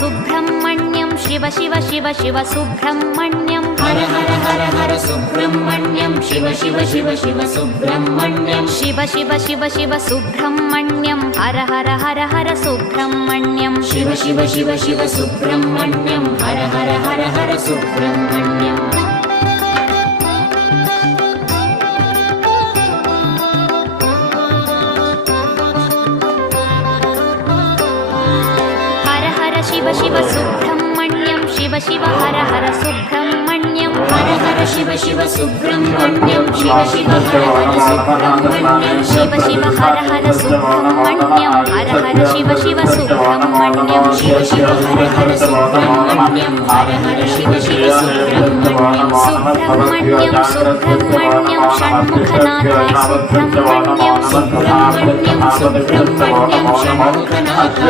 Subrahmanyam Shiva Shiva Shiva Shiva Subrahmanyam Har Har Har Har Subrahmanyam Shiva Shiva Shiva Shiva Subrahmanyam Shiva Shiva Shiva Shiva Subrahmanyam Har Har Har Har Subrahmanyam Shiva Shiva Shiva Shiva Subrahmanyam Har Har Har Har Subrahmanyam Shiva Shiva Subrahmanyam Shiva Shiva Har Har Subrahmanyam Har Har Shiva Shiva Subrahmanyam Shiva Shiva Har Har Subrahmanyam Shiva Shiva Har Har Subrahmanyam Har Har Shiva Shiva Subrahmanyam Shiva Shiva Har Har Subrahmanyam Har Har Shiva Shiva Subrahmanyam Subrahmanyam Subrahmanyam Shanmukhanath Subrahmanyam Subrahmanyam Subrahmanyam Shanmukhanath